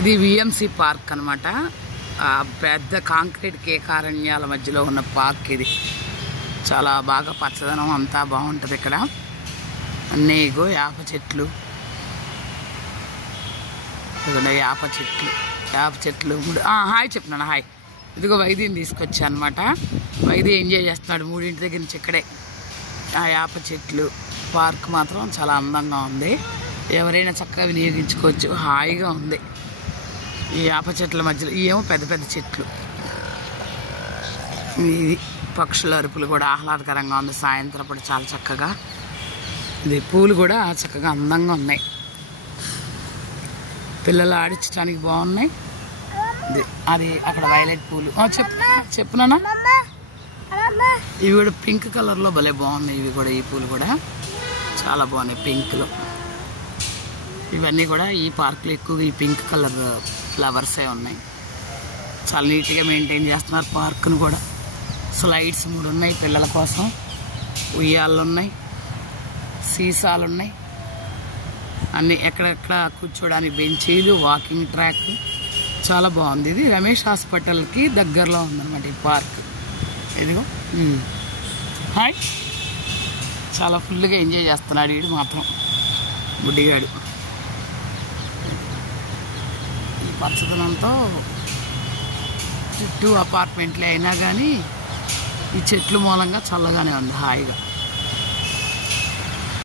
ఇది VMC park అన్నమాట. పెద్ద కాంక్రీట్ కేకారణ్యాల మధ్యలో ఉన్న పార్క్ ఇది. చాలా బాగా పచ్చదనం అంతా బాగుంటుంది ఇక్కడ. అన్నీ ఇగో యాప చెట్లు, ఇక్కడ యాప చెట్లు హాయ్ చెప్పినాను హాయ్. ఇదిగో వైద్యం తీసుకొచ్చా అనమాట. వైద్యం ఎంజాయ్ చేస్తున్నాడు 3 దగ్గర నుంచి ఇక్కడే. ఆ యాప చెట్లు పార్క్ మాత్రం చాలా అందంగా ఉంది. ఎవరైనా చక్కగా వినియోగించుకోవచ్చు. హాయిగా ఉంది ఈ యాప చెట్ల మధ్యలో. ఏమో పెద్ద పెద్ద చెట్లు. ఇది పక్షుల అరుపులు కూడా ఆహ్లాదకరంగా ఉంది. సాయంత్రం పూట చాలా చక్కగా. ఇది పూలు కూడా చక్కగా అందంగా ఉన్నాయి. పిల్లలు ఆడించడానికి బాగున్నాయి. అది అక్కడ వైలెట్ పూలు చెప్పునా. ఇవి కూడా పింక్ కలర్లో భలే బాగున్నాయి. ఇవి కూడా ఈ పూలు కూడా చాలా బాగున్నాయి పింక్లో. ఇవన్నీ కూడా ఈ పార్క్లో ఎక్కువగా ఈ పింక్ కలర్ ఫ్లవర్సే ఉన్నాయి. చాలా నీట్గా మెయింటైన్ చేస్తున్నారు పార్క్ను కూడా. స్లైడ్స్ 3 ఉన్నాయి పిల్లల కోసం. ఉయ్యాళ్ళు ఉన్నాయి, సీసాలు ఉన్నాయి, అన్నీ ఎక్కడెక్కడ కూర్చోడానికి బెంచీలు, వాకింగ్ ట్రాక్ చాలా బాగుంది. ఇది రమేష్ హాస్పిటల్కి దగ్గరలో ఉందన్నమాట ఈ పార్క్. ఇదిగో హాయ్. చాలా ఫుల్గా ఎంజాయ్ చేస్తున్నాడు వీడు మాత్రం, బుడ్డిగాడు. ఈ పచ్చదనంతో చుట్టూ అపార్ట్మెంట్లే అయినా కానీ ఈ చెట్లు మూలంగా చల్లగానే ఉంది హాయిగా.